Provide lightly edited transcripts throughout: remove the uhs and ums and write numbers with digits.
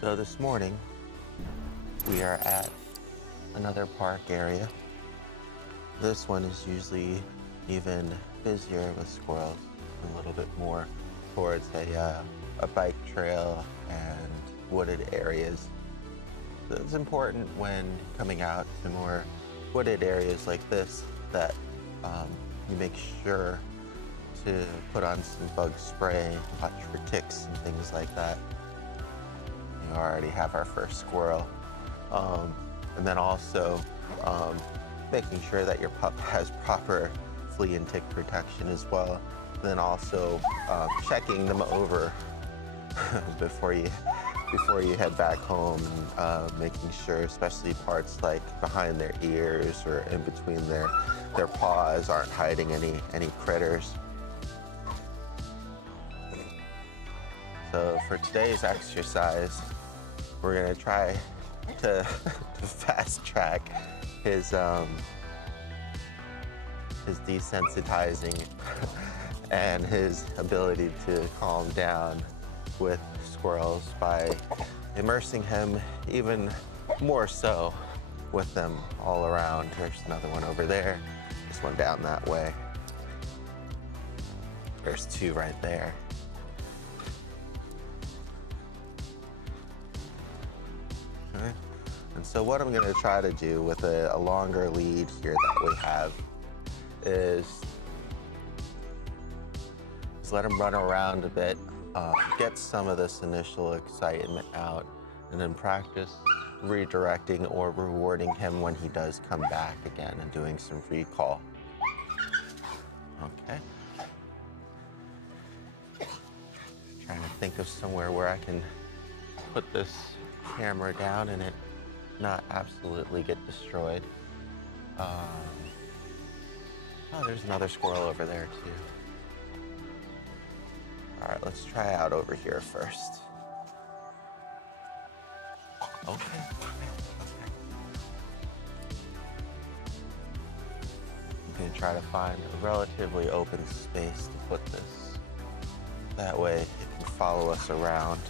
So this morning, we are at another park area. This one is usually even busier with squirrels, a little bit more towards a bike trail and wooded areas. So it's important when coming out to more wooded areas like this that you make sure to put on some bug spray, watch for ticks and things like that. We already have our first squirrel. And then also making sure that your pup has proper flea and tick protection as well. And then also checking them over before you head back home, making sure, especially parts like behind their ears or in between their paws, aren't hiding any critters. So for today's exercise, we're gonna try to fast track his desensitizing and his ability to calm down with squirrels by immersing him even more so with them all around. There's another one over there. This one down that way. There's two right there. Okay. And so what I'm gonna try to do with a longer lead here that we have is let him run around a bit, get some of this initial excitement out, and then practice redirecting or rewarding him when he does come back again and doing some recall. Okay. Trying to think of somewhere where I can put this camera down and it not absolutely get destroyed. Oh, there's another squirrel over there too. All right, let's try out over here first. Okay. I'm gonna try to find a relatively open space to put this. That way it can follow us around.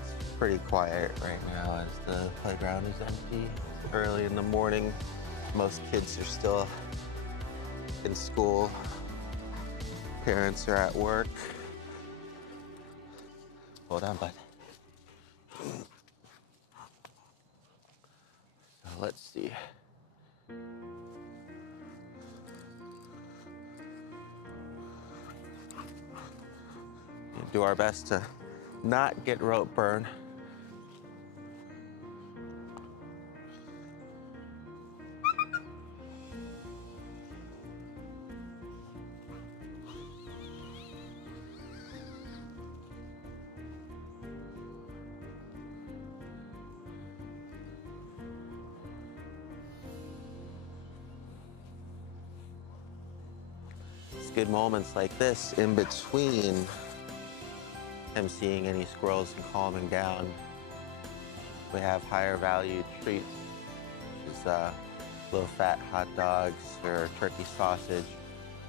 It's pretty quiet right now as the playground is empty. It's early in the morning. Most kids are still in school. Parents are at work. Hold on, bud. So let's see. Do our best to not get rope burn. Good moments like this in between him seeing any squirrels and calming down. We have higher value treats, which is low fat hot dogs or turkey sausage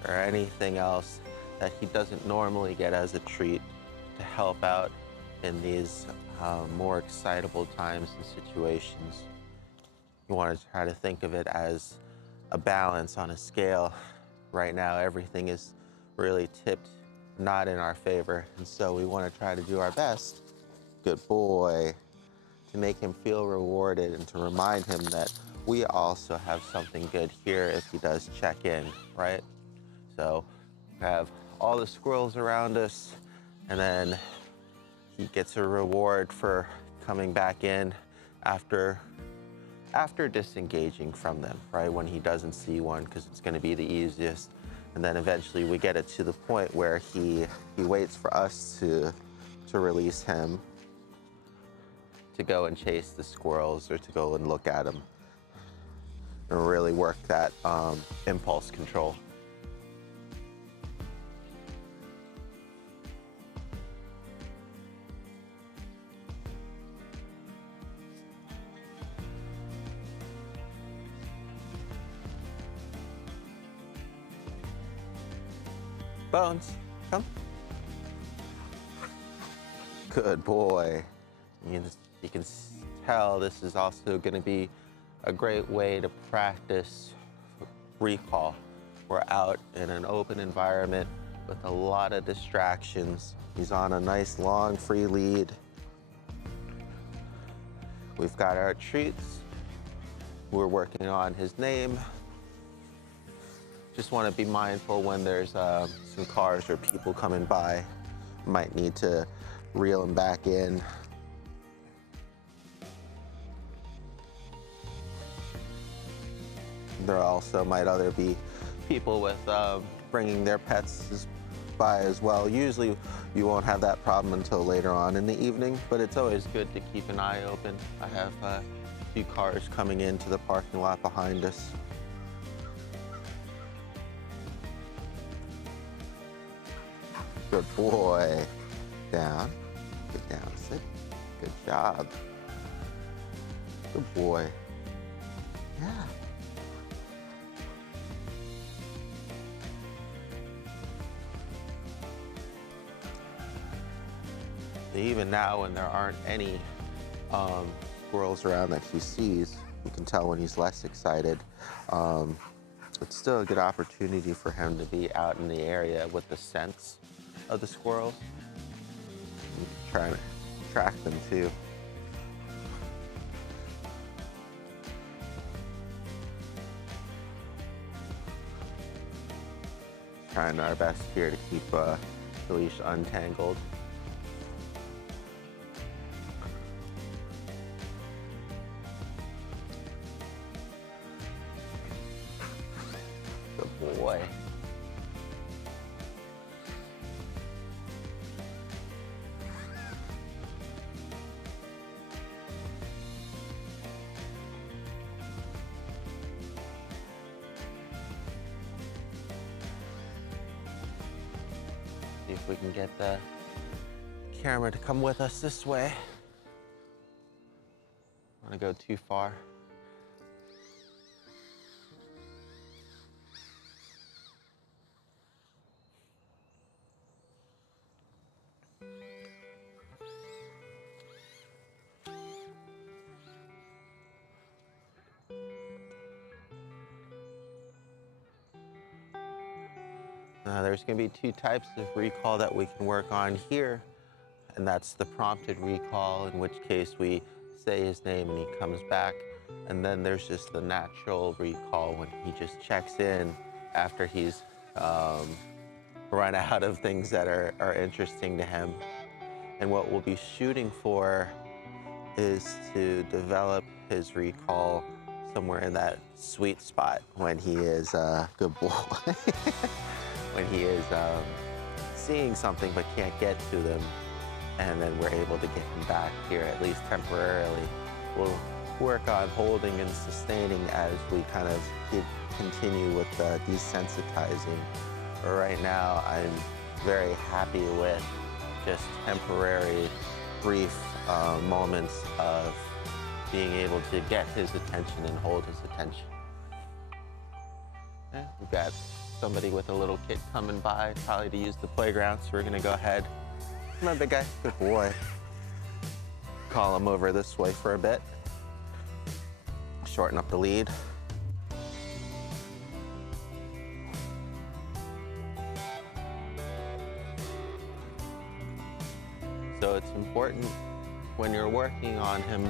or anything else that he doesn't normally get as a treat to help out in these more excitable times and situations. You want to try to think of it as a balance on a scale. Right now, everything is really tipped not in our favor. And so we want to try to do our best, good boy, to make him feel rewarded and to remind him that we also have something good here if he does check in, right? So we have all the squirrels around us, and then he gets a reward for coming back in after disengaging from them, right? When he doesn't see one, because it's going to be the easiest. And then eventually we get it to the point where he waits for us to release him to go and chase the squirrels or to go and look at them and really work that impulse control. Bones, come. Good boy. You can tell this is also going to be a great way to practice recall. We're out in an open environment with a lot of distractions. He's on a nice long free lead. We've got our treats. We're working on his name. Just want to be mindful when there's some cars or people coming by. Might need to reel him back in. There also might other be people with bringing their pets by as well. Usually you won't have that problem until later on in the evening, but it's always good to keep an eye open. I have a few cars coming into the parking lot behind us. Good boy. Down. Get down. Sit. Good job. Good boy. Yeah. Even now, when there aren't any squirrels around that he sees, you can tell when he's less excited. It's still a good opportunity for him to be out in the area with the scents of the squirrels. You can try to track them too. Trying our best here to keep the leash untangled. Good boy. See if we can get the camera to come with us this way. I don't want to go too far. There's going to be two types of recall that we can work on here, and that's the prompted recall, in which case we say his name and he comes back, and then there's just the natural recall when he just checks in after he's run out of things that are interesting to him. And what we'll be shooting for is to develop his recall somewhere in that sweet spot when he is a good boy. When he is seeing something but can't get to them, and then we're able to get him back here, at least temporarily. We'll work on holding and sustaining as we kind of continue with desensitizing. But right now, I'm very happy with just temporary, brief moments of being able to get his attention and hold his attention. We've got somebody with a little kid coming by, probably to use the playground, so we're gonna go ahead. Come on, big guy. Good boy. Call him over this way for a bit. Shorten up the lead. So it's important when you're working on him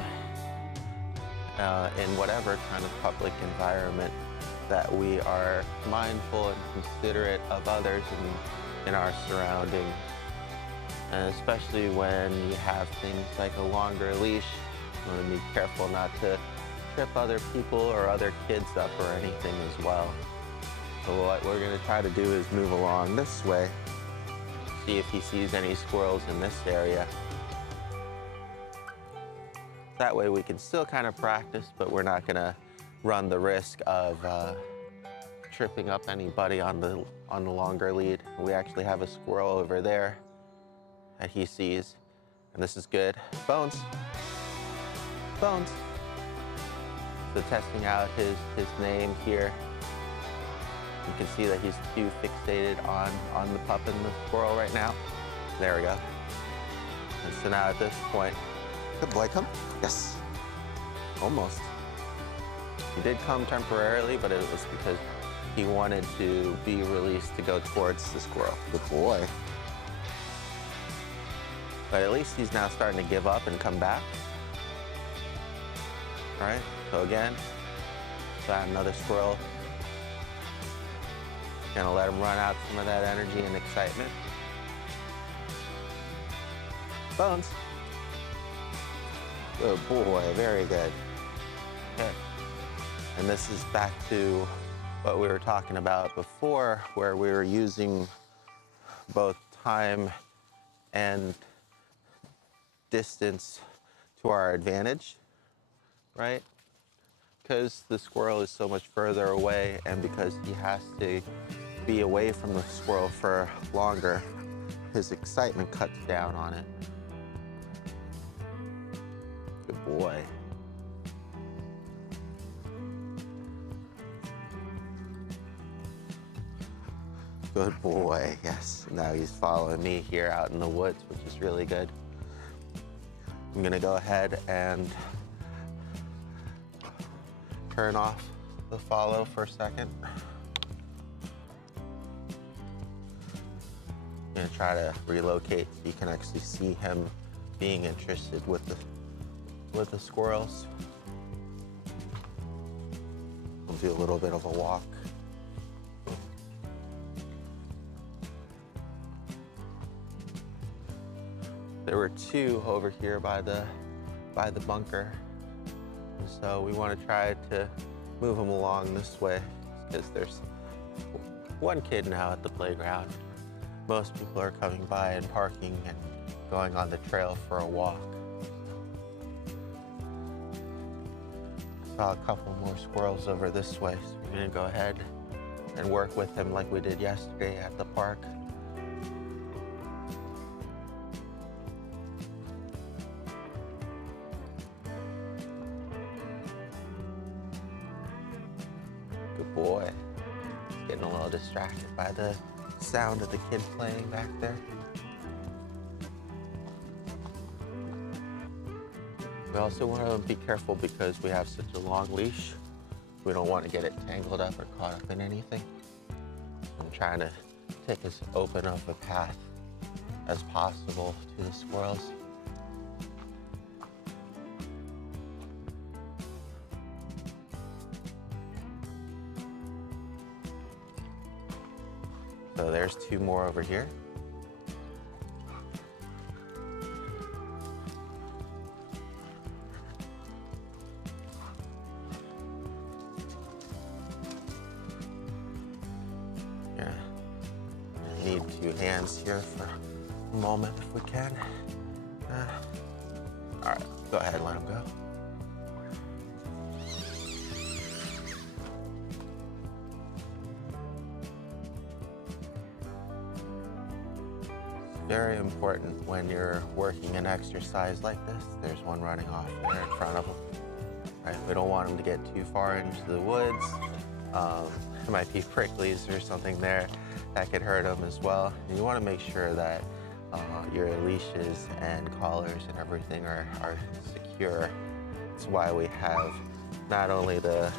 in whatever kind of public environment that we are mindful and considerate of others in our surroundings. And especially when you have things like a longer leash, you want to be careful not to trip other people or other kids up or anything as well. So what we're going to try to do is move along this way, see if he sees any squirrels in this area. That way we can still kind of practice, but we're not going to run the risk of tripping up anybody on the longer lead. We actually have a squirrel over there that he sees, and this is good. Bones. Bones. So testing out his name here. You can see that he's too fixated on the pup and the squirrel right now. There we go. And so now at this point, good boy, come. Yes, almost. He did come temporarily, but it was because he wanted to be released to go towards the squirrel. Good boy. But at least he's now starting to give up and come back. All right, so again, got another squirrel. Gonna let him run out some of that energy and excitement. Bones. Good boy, very good. Okay. And this is back to what we were talking about before, where we were using both time and distance to our advantage, right? Because the squirrel is so much further away, and because he has to be away from the squirrel for longer, his excitement cuts down on it. Good boy. Good boy, yes. Now he's following me here out in the woods, which is really good. I'm gonna go ahead and turn off the follow for a second. I'm gonna try to relocate so you can actually see him being interested with the squirrels. We'll do a little bit of a walk. There were two over here by the bunker. And so we want to try to move them along this way because there's one kid now at the playground. Most people are coming by and parking and going on the trail for a walk. Saw a couple more squirrels over this way, so we're gonna go ahead and work with them like we did yesterday at the park. Good boy. Getting a little distracted by the sound of the kid playing back there. We also want to be careful because we have such a long leash. We don't want to get it tangled up or caught up in anything. I'm trying to take as open of a path as possible to the squirrels. So there's two more over here. Yeah, I need two hands here for a moment if we can. All right, go ahead and let him go. Very important when you're working an exercise like this. There's one running off there in front of them. Right? We don't want them to get too far into the woods. There might be pricklies or something there that could hurt them as well. And you want to make sure that your leashes and collars and everything are secure. That's why we have not only the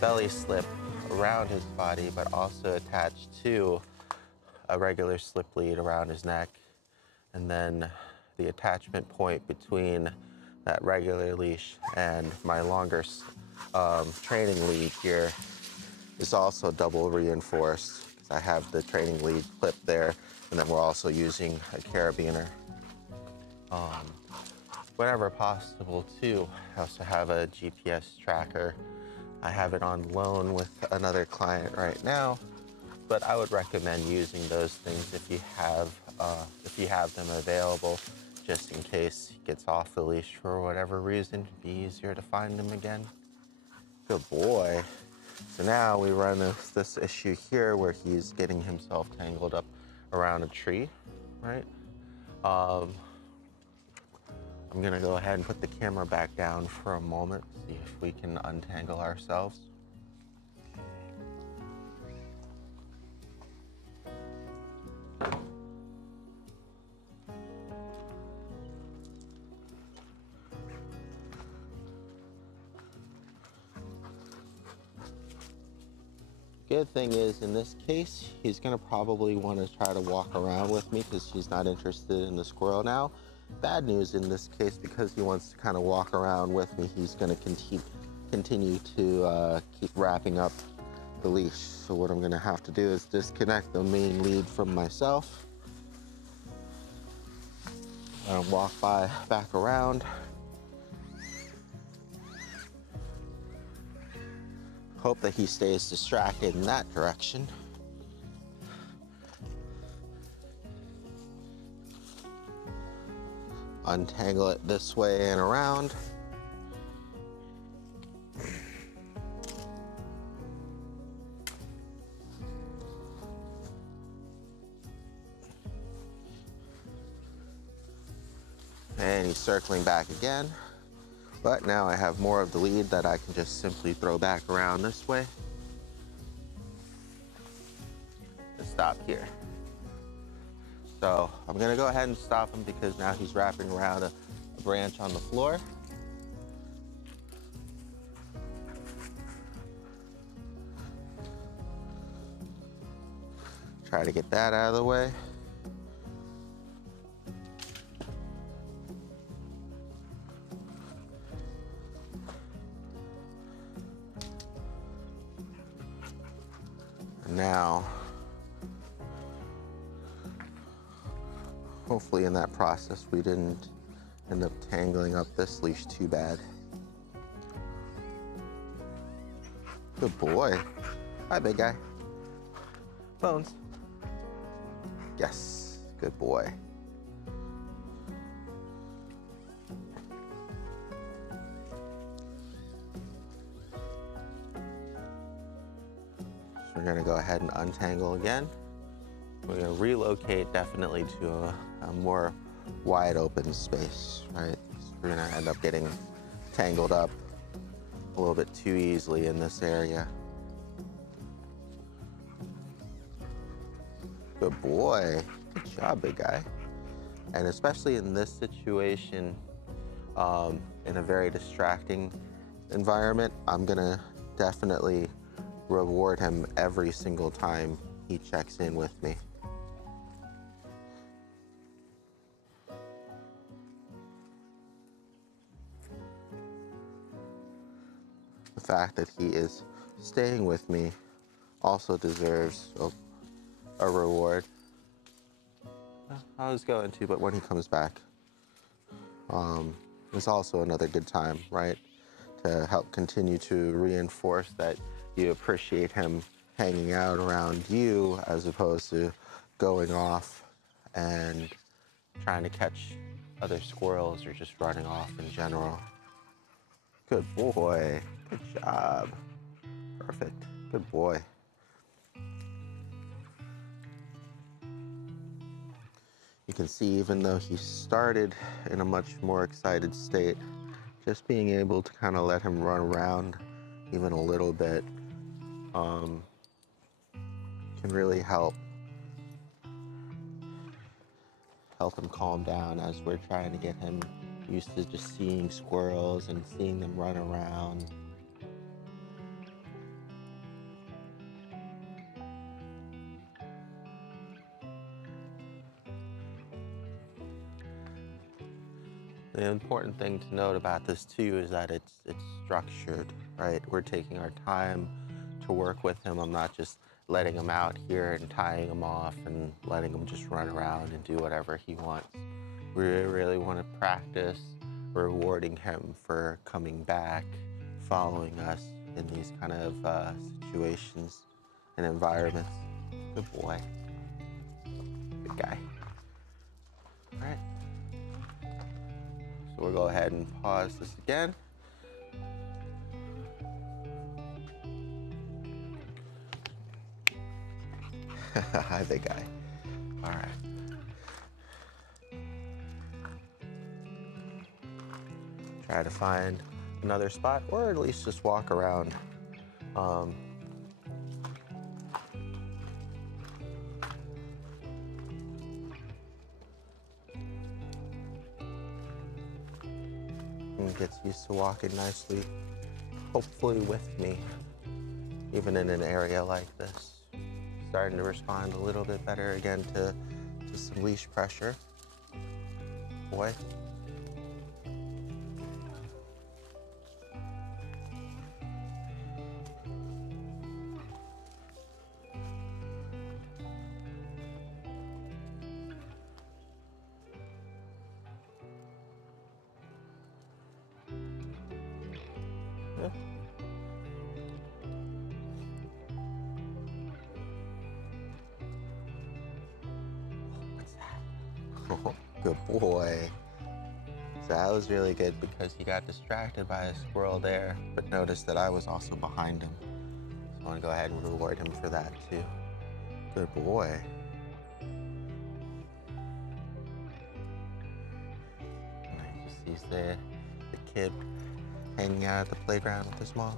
belly slip around his body, but also attached to a regular slip lead around his neck, and then the attachment point between that regular leash and my longer training lead here is also double reinforced. I have the training lead clip there, and then we're also using a carabiner. Whenever possible too, I also have a GPS tracker. I have it on loan with another client right now, but I would recommend using those things if you have them available, just in case he gets off the leash for whatever reason. It'd be easier to find him again. Good boy. So now we run this issue here where he's getting himself tangled up around a tree, right? I'm gonna go ahead and put the camera back down for a moment, see if we can untangle ourselves. Good thing is, in this case, he's gonna probably want to try to walk around with me because he's not interested in the squirrel now. Bad news in this case, because he wants to kind of walk around with me, he's gonna continue to keep wrapping up the leash. So what I'm gonna have to do is disconnect the main lead from myself and walk back around. Hope that he stays distracted in that direction. Untangle it this way and around. And he's circling back again. But now I have more of the lead that I can just simply throw back around this way. And stop here. So I'm gonna go ahead and stop him because now he's wrapping around a branch on the floor. Try to get that out of the way. Now, hopefully in that process we didn't end up tangling up this leash too bad. Good boy. Hi, big guy. Bones. Yes, good boy. We're gonna go ahead and untangle again. We're gonna relocate definitely to a more wide open space, right? So we're gonna end up getting tangled up a little bit too easily in this area. Good boy, good job, big guy. And especially in this situation, in a very distracting environment, I'm gonna definitely reward him every single time he checks in with me. The fact that he is staying with me also deserves a reward. I was going to, but when he comes back, it's also another good time, right? To help continue to reinforce that you appreciate him hanging out around you as opposed to going off and trying to catch other squirrels or just running off in general. Good boy, good job. Perfect, good boy. You can see even though he started in a much more excited state, just being able to kind of let him run around even a little bit can really help him calm down as we're trying to get him used to just seeing squirrels and seeing them run around. The important thing to note about this too is that it's structured, right? We're taking our time to work with him. I'm not just letting him out here and tying him off and letting him just run around and do whatever he wants. We really want to practice rewarding him for coming back, following us in these kind of situations and environments. Good boy. Good guy. All right. So we'll go ahead and pause this again. Hi, big guy. All right. Try to find another spot, or at least just walk around. And gets used to walking nicely, hopefully with me. even in an area like this. Starting to respond a little bit better again to some leash pressure. Boy. Yeah. What's that? Oh, good boy. So that was really good because he got distracted by a squirrel there, but noticed that I was also behind him. So I want to go ahead and reward him for that too. Good boy. And he just sees the kid hanging out at the playground with his mom.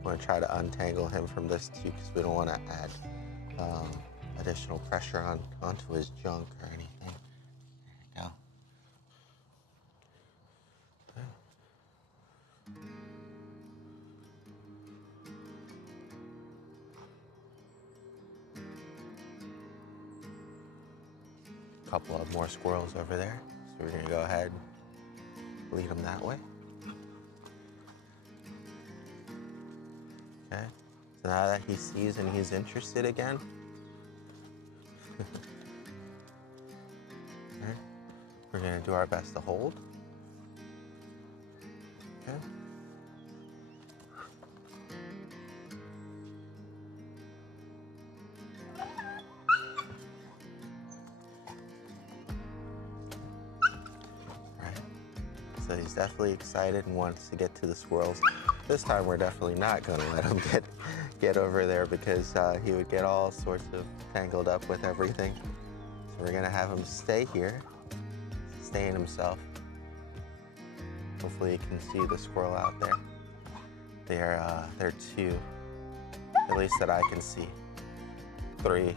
I want to try to untangle him from this too because we don't want to add additional pressure onto his junk or anything. There you go. A couple of more squirrels over there. So we're going to go ahead and lead them that way. Okay. So now that he sees and he's interested again, okay, we're going to do our best to hold. Okay. So he's definitely excited and wants to get to the squirrels. This time we're definitely not going to let him get over there because he would get all sorts of tangled up with everything. So we're going to have him stay here, sustain himself. Hopefully you can see the squirrel out there. They're two, at least that I can see. Three.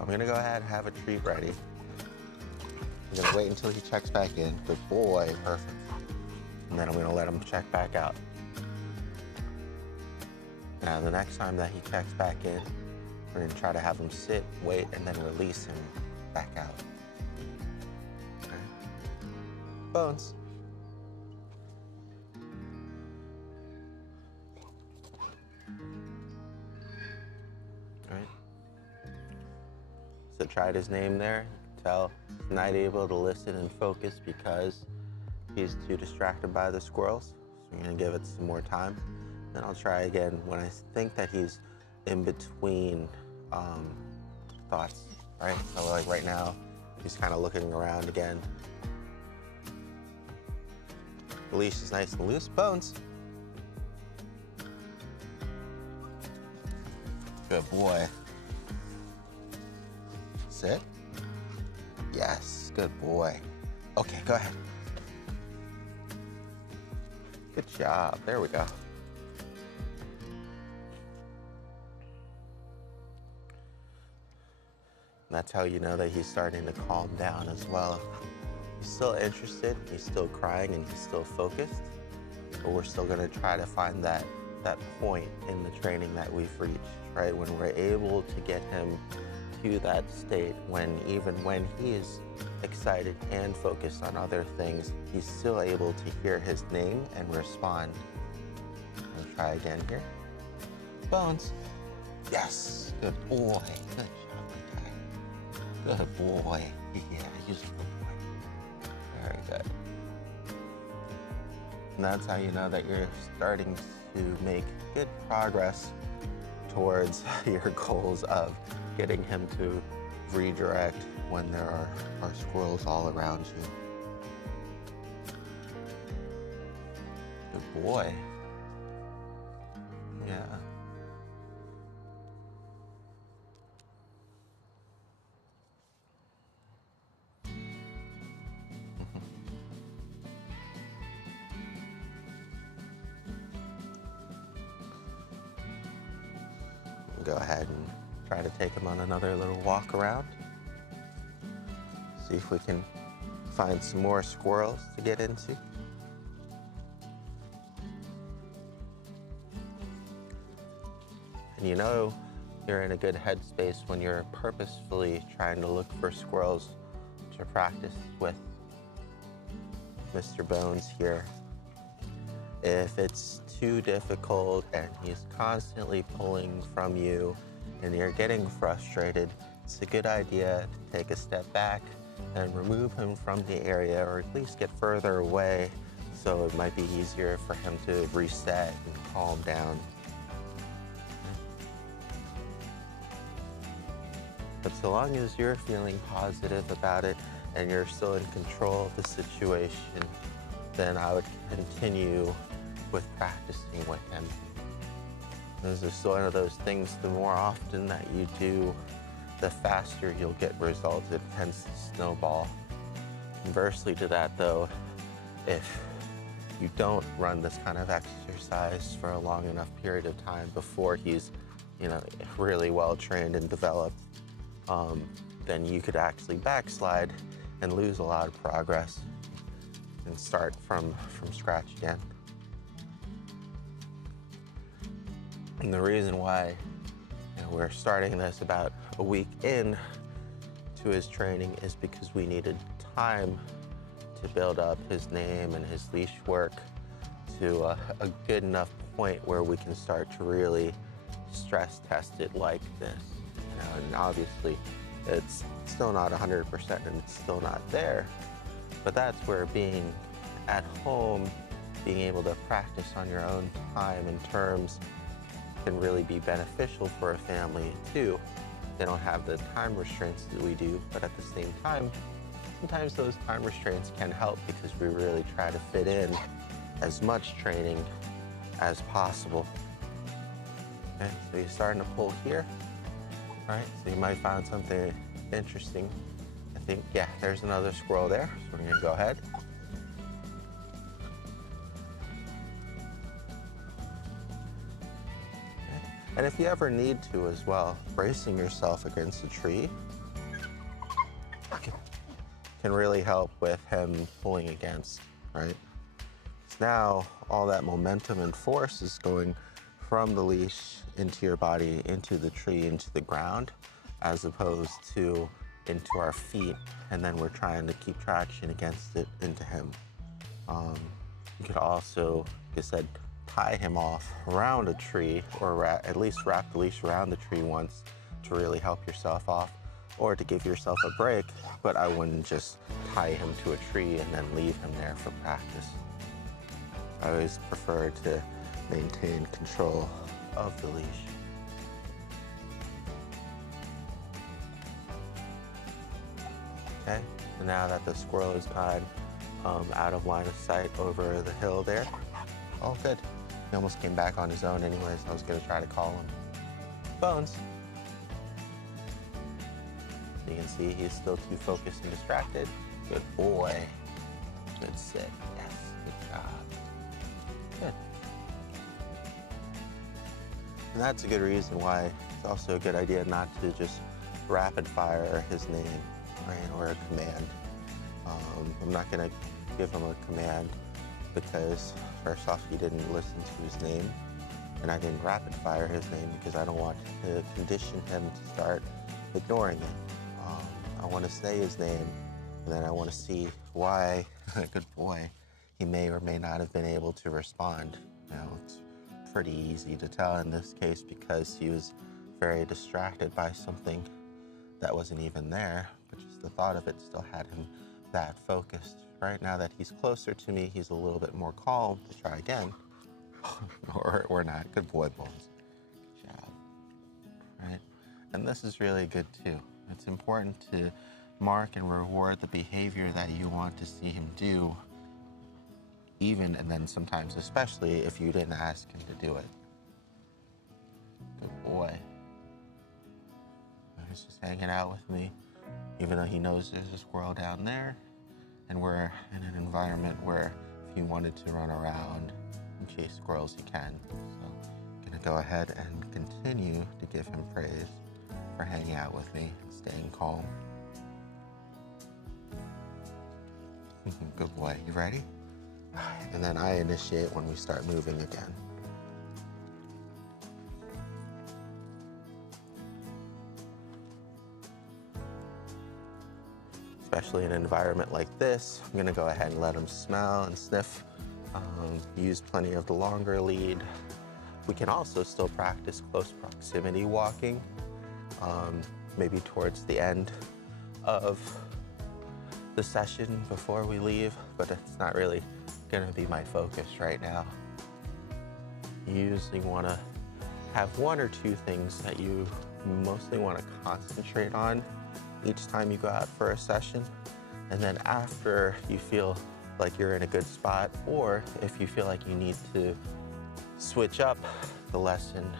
I'm gonna go ahead and have a treat ready. I'm gonna wait until he checks back in. Good boy, perfect. And then I'm gonna let him check back out. Now the next time that he checks back in, we're gonna try to have him sit, wait, and then release him back out. Okay. Bones. So tried his name there. You can tell he's not able to listen and focus because he's too distracted by the squirrels. So I'm gonna give it some more time. Then I'll try again when I think that he's in between thoughts, right? So like right now, he's kind of looking around again. The leash is nice and loose. Bones. Good boy. Sit. Yes, good boy. Okay, go ahead. Good job. There we go. And that's how you know that he's starting to calm down as well. He's still interested, he's still crying, and he's still focused. But we're still gonna try to find that point in the training that we've reached, right? When we're able to get him to that state even when he is excited and focused on other things, he's still able to hear his name and respond. We'll try again here. Bones. Yes, good boy. Good job, my guy. Good boy. Yeah, he's a good boy. Very good. And that's how you know that you're starting to make good progress towards your goals of getting him to redirect when there are squirrels all around you. Good boy. Yeah. Go ahead and try to take him on another little walk around. See if we can find some more squirrels to get into. And you know you're in a good headspace when you're purposefully trying to look for squirrels to practice with Mr. Bones here. If it's too difficult and he's constantly pulling from you and you're getting frustrated, it's a good idea to take a step back and remove him from the area, or at least get further away, so it might be easier for him to reset and calm down. But so long as you're feeling positive about it and you're still in control of the situation, then I would continue with practicing with him. This is one of those things, the more often that you do, the faster you'll get results. It tends to snowball. Conversely to that though, if you don't run this kind of exercise for a long enough period of time before he's, really well trained and developed, then you could actually backslide and lose a lot of progress and start from scratch again. And the reason why we're starting this about a week in to his training is because we needed time to build up his name and his leash work to a good enough point where we can start to really stress test it like this. And obviously it's still not 100% and it's still not there, but that's where being at home, being able to practice on your own time and terms can really be beneficial for a family too. They don't have the time restraints that we do, but at the same time, sometimes those time restraints can help because we really try to fit in as much training as possible. Okay, so you're starting to pull here, right? So you might find something interesting. I think, yeah, there's another squirrel there, so we're gonna go ahead. And if you ever need to as well, bracing yourself against a tree can really help with him pulling against, right? So now all that momentum and force is going from the leash into your body, into the tree, into the ground, as opposed to into our feet. And then we're trying to keep traction against it into him. You could also, like I said, tie him off around a tree, or at least wrap the leash around the tree once to really help yourself off, or to give yourself a break, but I wouldn't just tie him to a tree and then leave him there for practice. I always prefer to maintain control of the leash. Okay, so now that the squirrel is gone out of line of sight over the hill there, all good. He almost came back on his own anyways. I was gonna try to call him. Bones. You can see he's still too focused and distracted. Good boy. Good sit. Yes, good job. Good. And that's a good reason why it's also a good idea not to just rapid fire his name, right, or a command. I'm not gonna give him a command because first off, he didn't listen to his name, and I didn't rapid fire his name because I don't want to condition him to start ignoring it. I want to say his name, and then I want to see why, good boy, he may or may not have been able to respond. It's pretty easy to tell in this case because he was very distracted by something that wasn't even there, but just the thought of it still had him that focused. Right now that he's closer to me, he's a little bit more calm. To try again. or not. Good boy, Bones. Good job. Right? And this is really good too. It's important to mark and reward the behavior that you want to see him do, even and then sometimes especially if you didn't ask him to do it. Good boy. He's just hanging out with me, even though he knows there's a squirrel down there. And we're in an environment where if he wanted to run around and chase squirrels, he can. So I'm gonna go ahead and continue to give him praise for hanging out with me and staying calm. Good boy. You ready? And then I initiate when we start moving again. Especially in an environment like this, I'm gonna go ahead and let him smell and sniff. Use plenty of the longer lead. We can also still practice close proximity walking, maybe towards the end of the session before we leave, but it's not really gonna be my focus right now. You usually wanna have one or two things that you mostly wanna concentrate on each time you go out for a session. And then after you feel like you're in a good spot, or if you feel like you need to switch up the lesson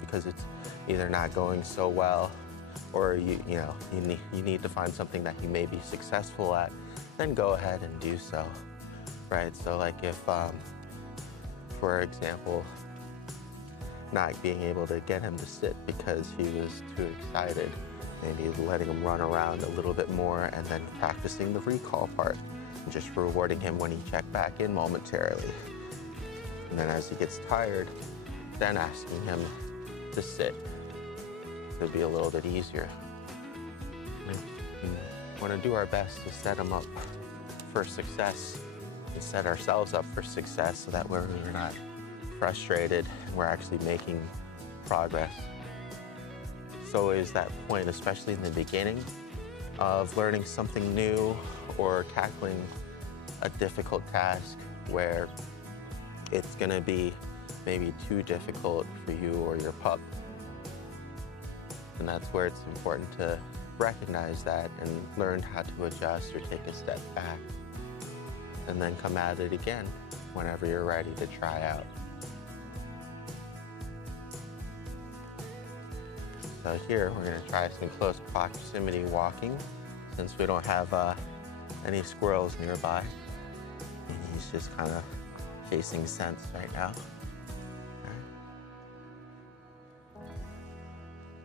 because it's either not going so well, or you need to find something that you may be successful at, then go ahead and do so, right? So like if, for example, not being able to get him to sit because he was too excited, maybe letting him run around a little bit more and then practicing the recall part and just rewarding him when he checked back in momentarily. And then as he gets tired, then asking him to sit. It'll be a little bit easier. We want to do our best to set him up for success and set ourselves up for success so that we're not frustrated and we're actually making progress. It's always that point, especially in the beginning, of learning something new or tackling a difficult task where it's going to be maybe too difficult for you or your pup. And that's where it's important to recognize that and learn how to adjust or take a step back and then come at it again whenever you're ready to try out. So here we're going to try some close proximity walking since we don't have any squirrels nearby. And he's just kind of chasing scents right now.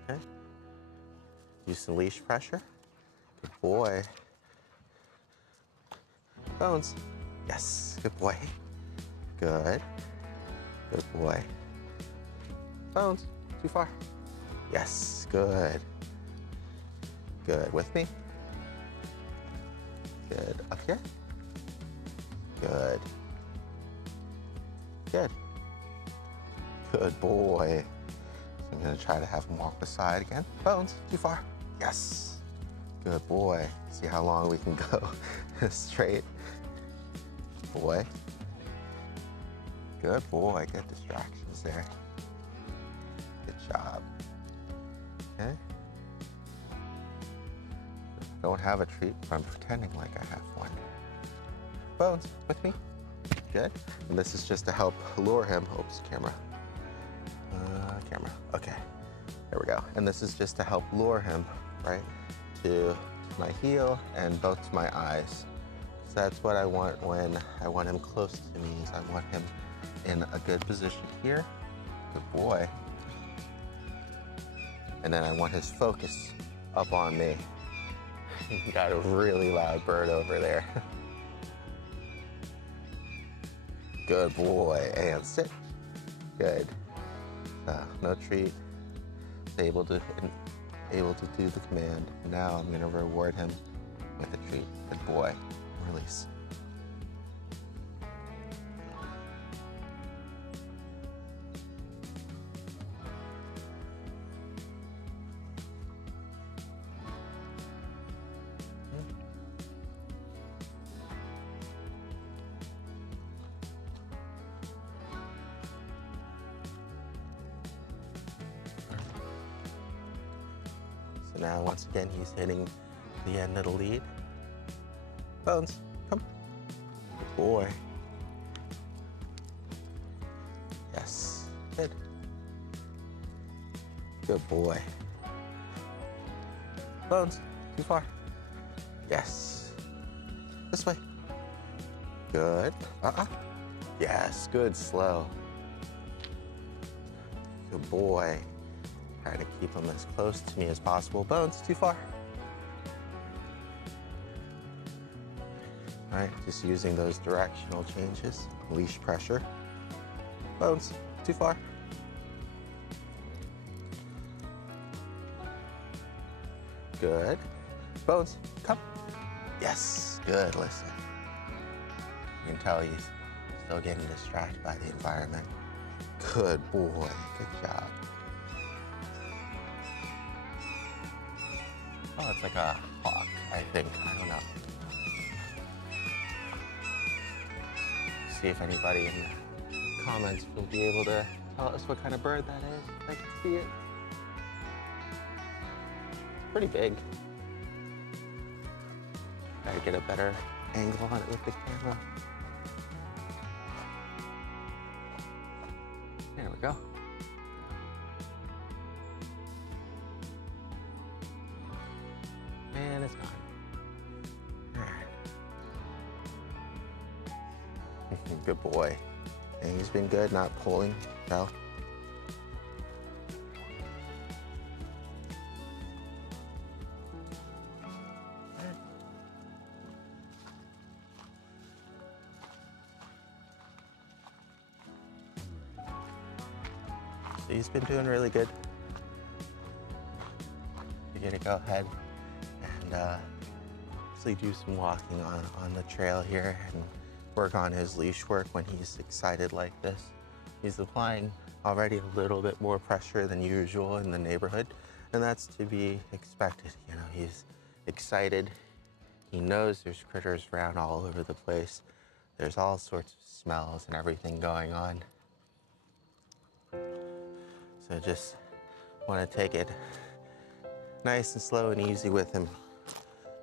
Okay. Use some leash pressure. Good boy. Bones. Yes, good boy. Good. Good boy. Bones, too far. Yes, good. Good, with me? Good, up here? Good. Good. Good boy. So I'm gonna try to have him walk beside again. Bones, too far. Yes. Good boy. See how long we can go straight. Boy. Good boy, good distractions there. Good job. Okay. Don't have a treat, but I'm pretending like I have one. Bones, with me? Good. And this is just to help lure him. Oops, camera. Camera. Okay. There we go. And this is just to help lure him, right, to my heel and both to my eyes. So that's what I want when I want him close to me, is I want him in a good position here. Good boy. And then I want his focus up on me. You got a really loud bird over there. Good boy, and sit. Good. No treat. Able to do the command. Now I'm gonna reward him with a treat. Good boy. Release. So now, once again, he's hitting the end of the lead. Bones, come. Good boy. Yes, good. Good boy. Bones, too far. Yes. This way. Good. Yes, good, slow. Good boy. Try to keep him as close to me as possible. Bones, too far. right? Just using those directional changes, leash pressure. Bones, too far. Good. Bones, come. Yes, good, listen. You can tell he's still getting distracted by the environment. Good boy, good job. Oh, it's like a hawk, I think, I don't know. See if anybody in the comments will be able to tell us what kind of bird that is. I can see it. It's pretty big. Gotta get a better angle on it with the camera. There we go. And it's gone. All right. Good boy. And he's been good, not pulling. No. So he's been doing really good. You're gonna go ahead and actually do some walking on the trail here and work on his leash work when he's excited like this. He's applying already a little bit more pressure than usual in the neighborhood, and that's to be expected. You know, he's excited. He knows there's critters around all over the place. There's all sorts of smells and everything going on. So just want to take it nice and slow and easy with him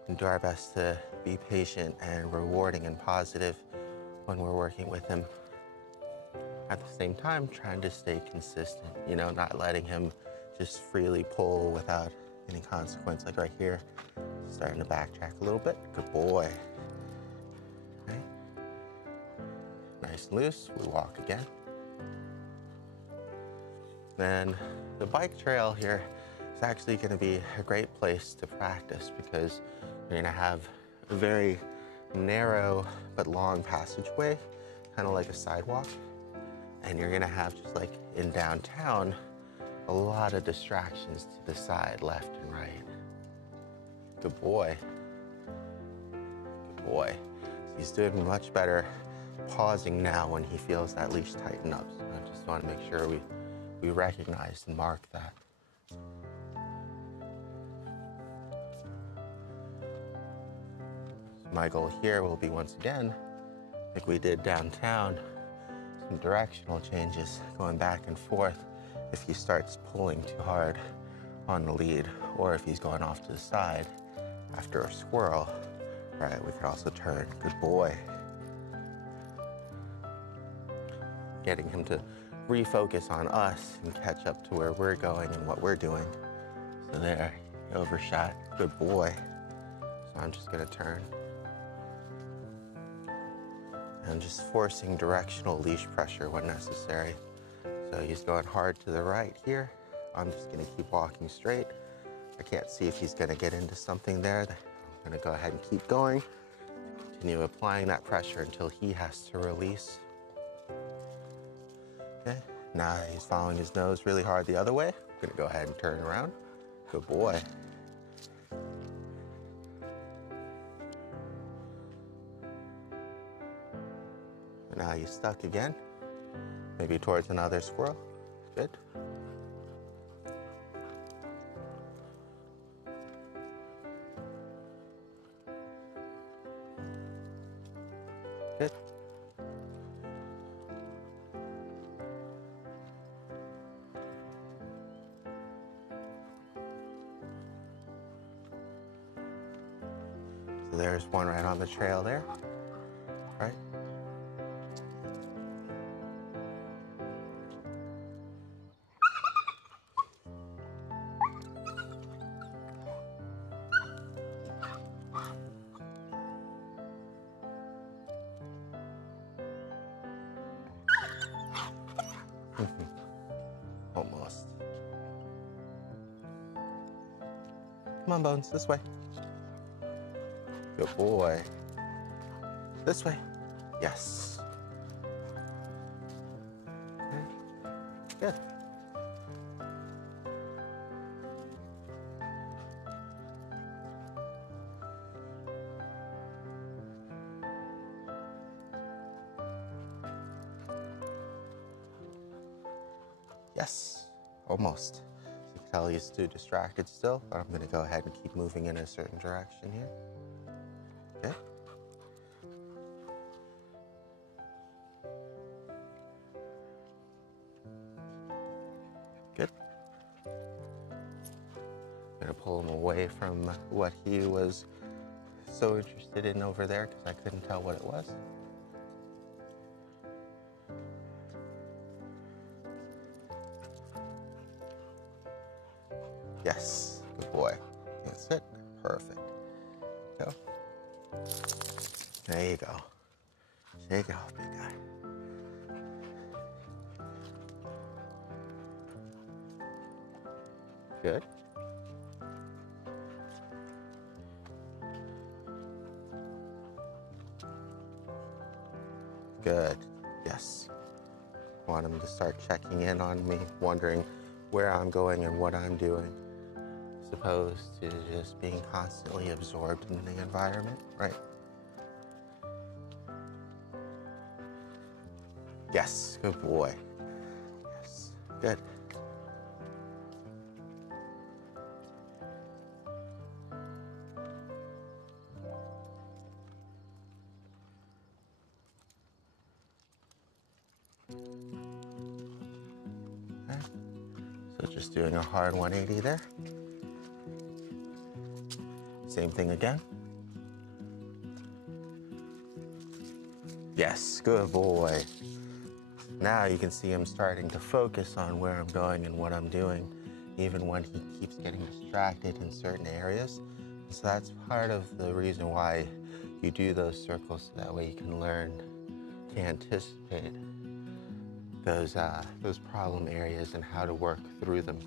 and do our best to be patient and rewarding and positive when we're working with him. At the same time, trying to stay consistent, you know, not letting him just freely pull without any consequence, like right here. Starting to backtrack a little bit. Good boy. Okay. Nice and loose. We walk again. Then the bike trail here is actually going to be a great place to practice because you're going to have a very narrow but long passageway, kind of like a sidewalk. And you're going to have, just like in downtown, a lot of distractions to the side, left and right. Good boy. Good boy. So he's doing much better pausing now when he feels that leash tighten up. So I just want to make sure we recognize and mark that. My goal here will be, once again, like we did downtown, some directional changes going back and forth if he starts pulling too hard on the lead, or if he's going off to the side after a squirrel. Right, we could also turn. Good boy. Getting him to refocus on us and catch up to where we're going and what we're doing. So there, he overshot. Good boy. So I'm just gonna turn. And just forcing directional leash pressure when necessary. So he's going hard to the right here. I'm just gonna keep walking straight. I can't see if he's gonna get into something there. I'm gonna go ahead and keep going. Continue applying that pressure until he has to release. Okay, now he's following his nose really hard the other way. I'm gonna go ahead and turn around. Good boy. Now he's stuck again. Maybe towards another squirrel. Good. Good. So there's one right on the trail there. Right? Almost. Come on, Bones, this way. Good boy. This way. Yes. Okay. Good. Yes, almost. You can tell he's too distracted still, but I'm gonna go ahead and keep moving in a certain direction here. Okay. Good. I'm gonna pull him away from what he was so interested in over there because I couldn't tell what it was. Yes, good boy. That's it. Perfect. Go. There you go. Shake it off, big guy. Good. Good. Yes. Want him to start checking in on me, wondering where I'm going and what I'm doing, as opposed to just being constantly absorbed in the environment, right? Yes, good boy. Yes, good. Okay. So just doing a hard 180 there. Same thing again. Yes, good boy. Now you can see him starting to focus on where I'm going and what I'm doing, even when he keeps getting distracted in certain areas. So that's part of the reason why you do those circles, so that way you can learn to anticipate those problem areas and how to work through them.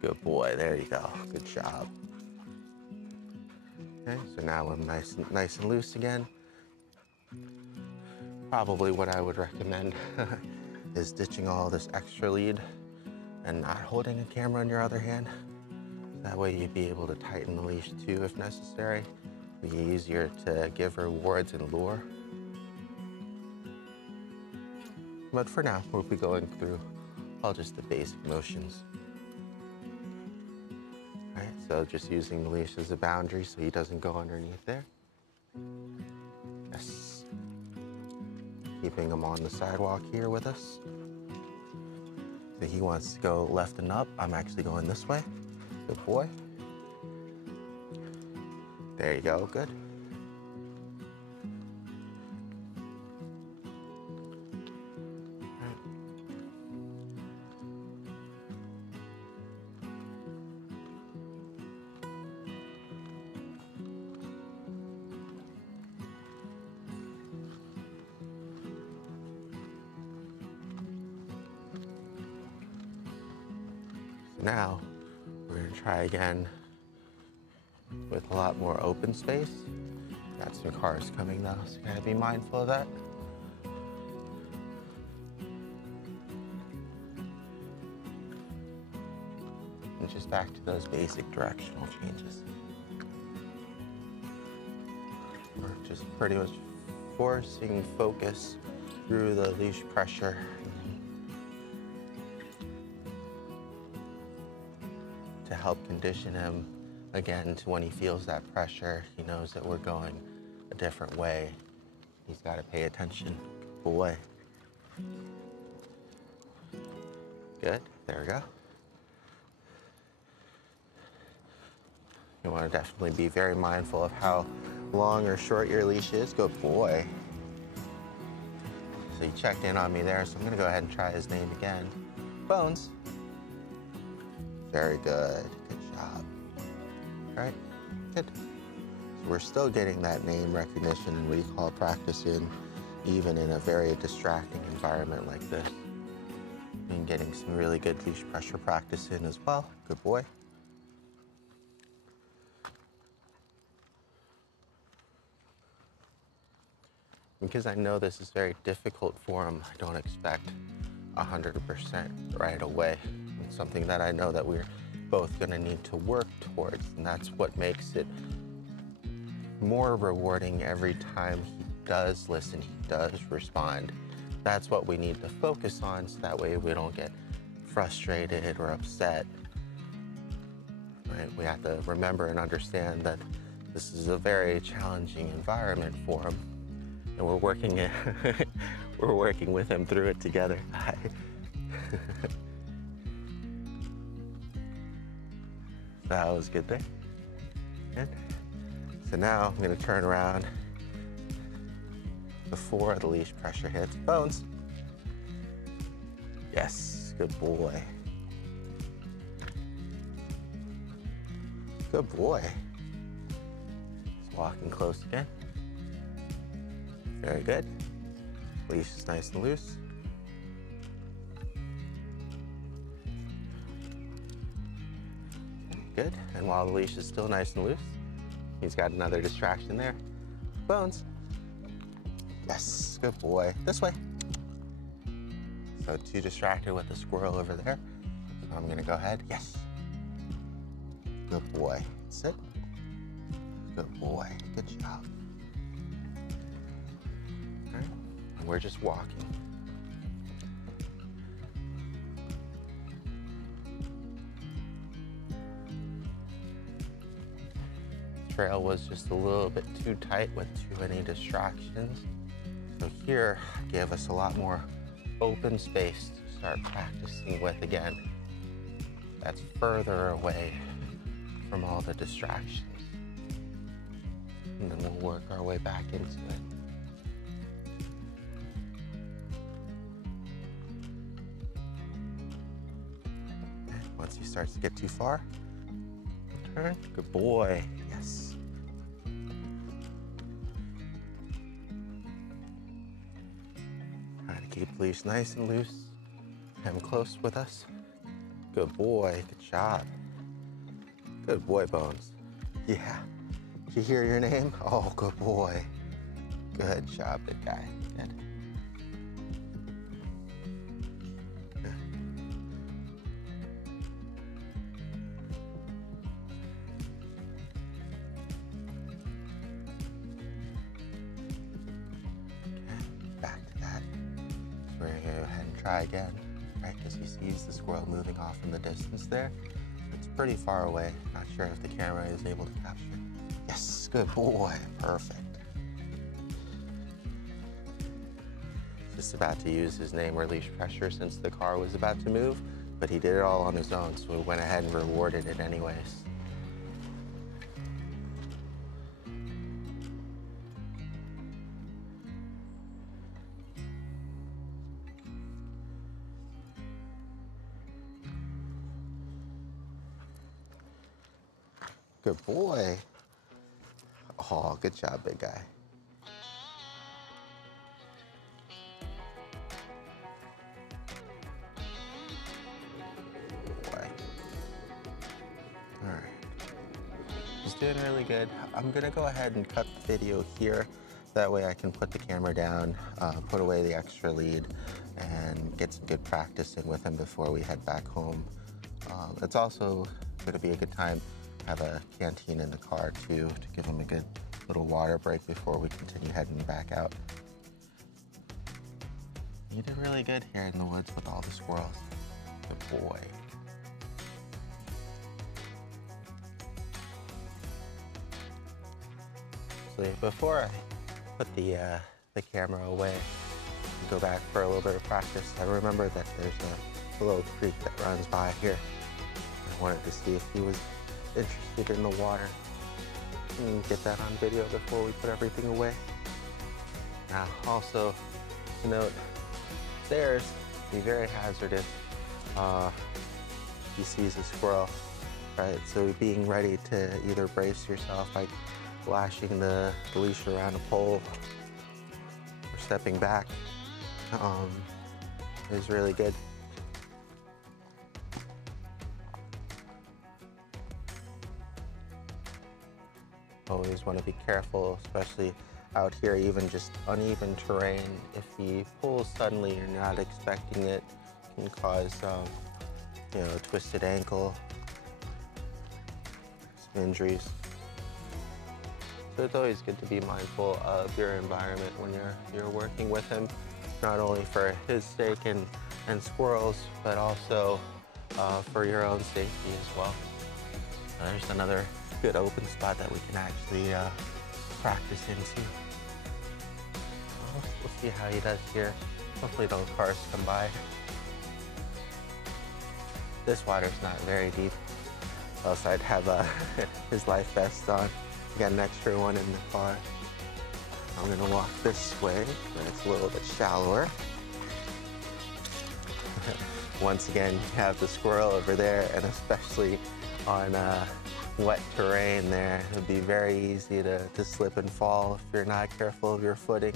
Good boy, there you go, good job. Okay, so now I'm nice and loose again. Probably what I would recommend is ditching all this extra lead and not holding a camera in your other hand. That way you'd be able to tighten the leash too if necessary. It'd be easier to give rewards and lure. But for now, we'll be going through all just the basic motions. Right, so just using the leash as a boundary so he doesn't go underneath there. Yes. Keeping him on the sidewalk here with us. So he wants to go left and up. I'm actually going this way. Good boy. There you go, good. Now, we're gonna try again with a lot more open space. Got some cars coming though, so you gotta be mindful of that. And just back to those basic directional changes. We're just pretty much forcing focus through the leash pressure. To help condition him again to when he feels that pressure, he knows that we're going a different way. He's got to pay attention. Boy. Good. There we go. You want to definitely be very mindful of how long or short your leash is. Good boy. So he checked in on me there, so I'm going to go ahead and try his name again. Bones. Very good. Good job. All right. Good. So we're still getting that name recognition and recall practice in, even in a very distracting environment like this. And getting some really good leash pressure practice in as well. Good boy. Because I know this is very difficult for him, I don't expect 100% right away. It's something that I know that we're both gonna need to work towards, and that's what makes it more rewarding every time he does listen, he does respond. That's what we need to focus on, so that way we don't get frustrated or upset. Right? We have to remember and understand that this is a very challenging environment for him, and we're working we're working with him through it together. That was good there. Good. So now I'm going to turn around before the leash pressure hits. Bones. Yes, good boy. Good boy. Just walking close again. Very good. Leash is nice and loose. Good. And while the leash is still nice and loose, he's got another distraction there. Bones. Yes, good boy. This way. So too distracted with the squirrel over there. So I'm gonna go ahead. Yes. Good boy. Sit. Good boy. Good job. All right. And we're just walking. Trail was just a little bit too tight with too many distractions. So here gave us a lot more open space to start practicing with again. That's further away from all the distractions. And then we'll work our way back into it. And once he starts to get too far, turn. Good boy. Yes. Keep the leash nice and loose. Have him close with us. Good boy. Good job. Good boy, Bones. Yeah. Did you hear your name? Oh, good boy. Good job, good guy. Good. Try again, right? Because he sees the squirrel moving off in the distance there. It's pretty far away. Not sure if the camera is able to capture it. Yes, good boy, perfect. Just about to use his name or leash pressure since the car was about to move, but he did it all on his own, so we went ahead and rewarded it anyways. Good boy. Oh, good job, big guy. Boy. All right. He's doing really good. I'm gonna go ahead and cut the video here. That way I can put the camera down, put away the extra lead, and get some good practice in with him before we head back home. It's also gonna be a good time have a canteen in the car too to give him a good little water break before we continue heading back out. You did really good here in the woods with all the squirrels. Good boy. So before I put the camera away and go back for a little bit of practice, I remember that there's a little creek that runs by here. I wanted to see if he was interested in the water and get that on video before we put everything away. Now, also to note, stairs can be very hazardous. He sees a squirrel, right? So being ready to either brace yourself by lashing the leash around a pole or stepping back is really good. Always want to be careful, especially out here, even just uneven terrain. If he pulls suddenly, you're not expecting it, can cause, you know, a twisted ankle, some injuries. So it's always good to be mindful of your environment when you're working with him, not only for his sake and Squirrel's, but also for your own safety as well. There's another good open spot that we can actually practice into. We'll see how he does here. Hopefully no cars come by. This water's not very deep, else I'd have his life vest on. I got an extra one in the car. I'm gonna walk this way, where it's a little bit shallower. Once again, you have the squirrel over there, and especially on wet terrain there, it'd be very easy to slip and fall if you're not careful of your footing.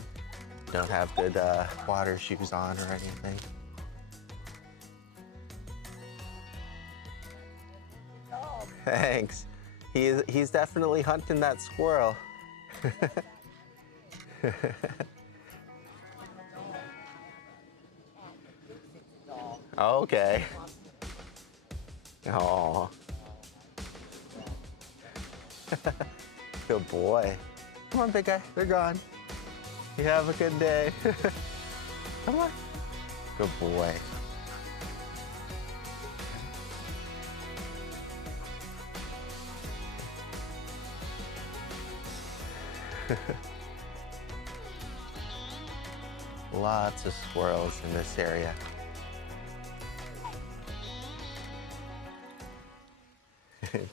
Don't have good water shoes on or anything. Thanks. He's definitely hunting that squirrel. Okay. Oh. Good boy. Come on, big guy. They're gone. You have a good day. Come on. Good boy. Lots of squirrels in this area.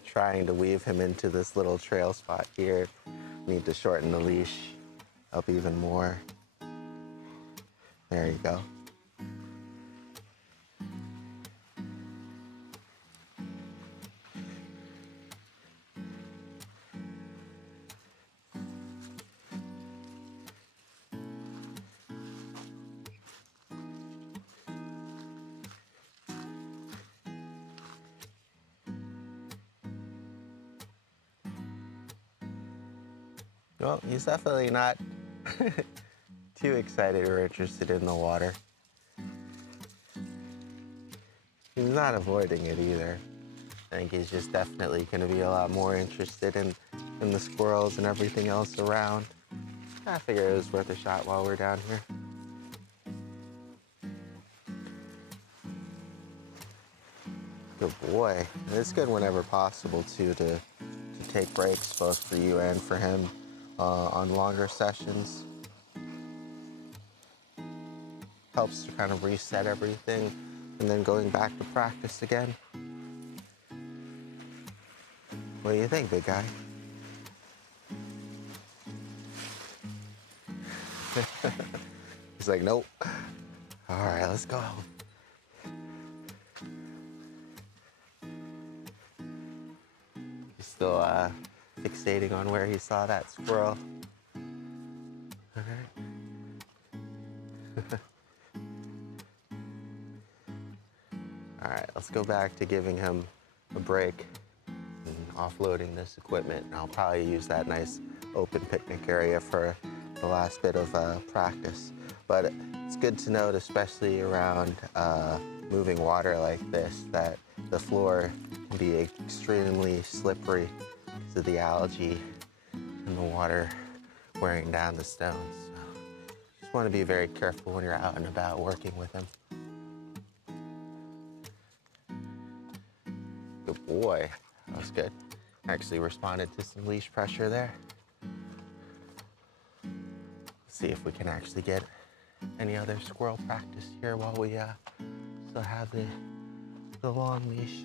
Trying to weave him into this little trail spot here. Need to shorten the leash up even more. There you go. Well, he's definitely not too excited or interested in the water. He's not avoiding it either. I think he's just definitely going to be a lot more interested in the squirrels and everything else around. I figure it was worth a shot while we're down here. Good boy. It's good whenever possible, too, to take breaks, both for you and for him, on longer sessions. Helps to kind of reset everything, and then going back to practice again. What do you think, big guy? He's like, nope. All right, let's go. He's still fixating on where he saw that squirrel. All right. All right, let's go back to giving him a break and offloading this equipment. And I'll probably use that nice open picnic area for the last bit of practice. But it's good to note, especially around moving water like this, that the floor can be extremely slippery because of the algae and the water wearing down the stones. So just want to be very careful when you're out and about working with him. Good boy. That was good. Actually responded to some leash pressure there. Let's see if we can actually get any other squirrel practice here while we still have the long leash.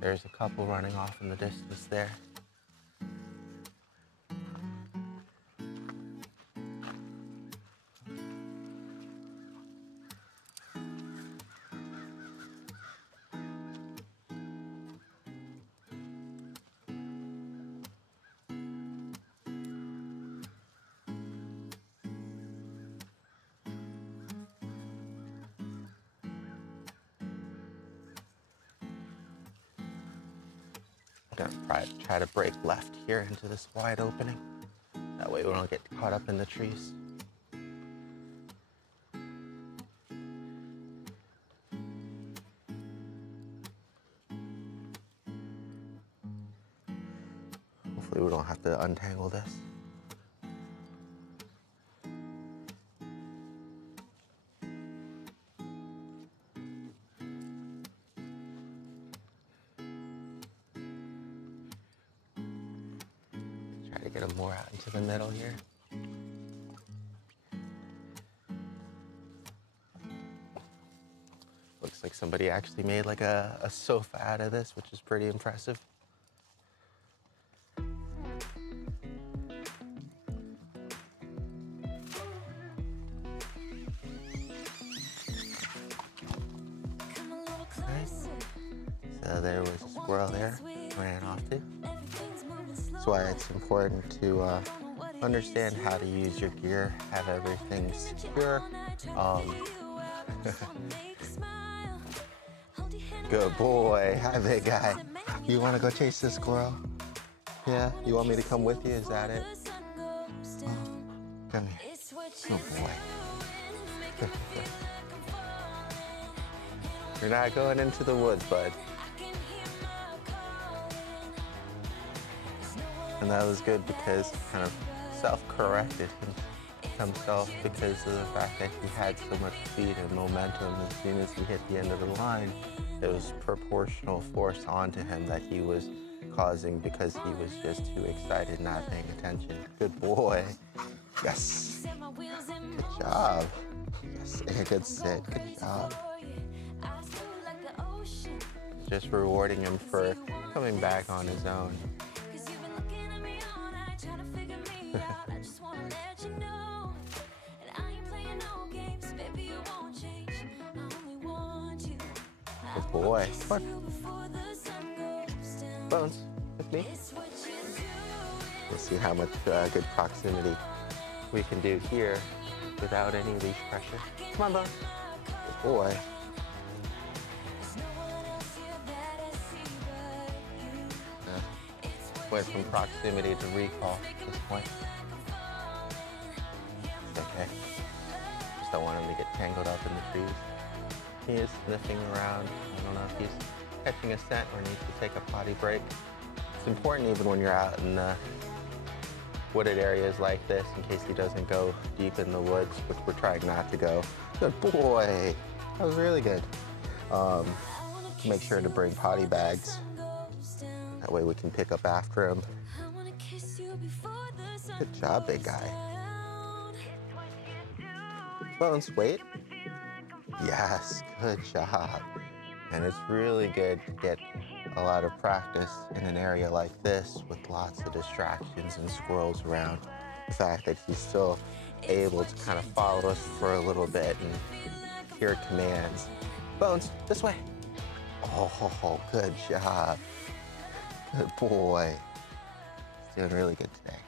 There's a couple running off in the distance there. gonna try to break left here into this wide opening. That way we don't get caught up in the trees. Hopefully we don't have to untangle this. Try to get them more out into the middle here. Looks like somebody actually made like a sofa out of this, which is pretty impressive. So there was a squirrel there, ran off to. That's why it's important to understand how to use your gear, have everything secure. Good boy. Hi, big guy. You want to go chase this squirrel? Yeah? You want me to come with you? Is that it? Oh, come here. Good boy. You're not going into the woods, bud. And that was good because he kind of self-corrected himself because of the fact that he had so much speed and momentum. As soon as he hit the end of the line, it was proportional force onto him that he was causing because he was just too excited, not paying attention. Good boy. Yes. Good job. Yes, and a good sit. Good job. Just rewarding him for coming back on his own. Good boy. What? Bones, with me. Let's see how much good proximity we can do here without any leash pressure. Come on, Bones. Good boy. Went from proximity to recall at this point. It's okay. Just don't want him to get tangled up in the trees. He is sniffing around. I don't know if he's catching a scent or needs to take a potty break. It's important even when you're out in wooded areas like this in case he doesn't go deep in the woods, which we're trying not to go. Good boy. That was really good. Make sure to bring potty bags. That way we can pick up after him. Good job, big guy. Bones, wait. Yes, good job. And it's really good to get a lot of practice in an area like this with lots of distractions and squirrels around. The fact that he's still able to kind of follow us for a little bit and hear commands. Bones, this way. Oh, good job. Good boy. He's doing really good today.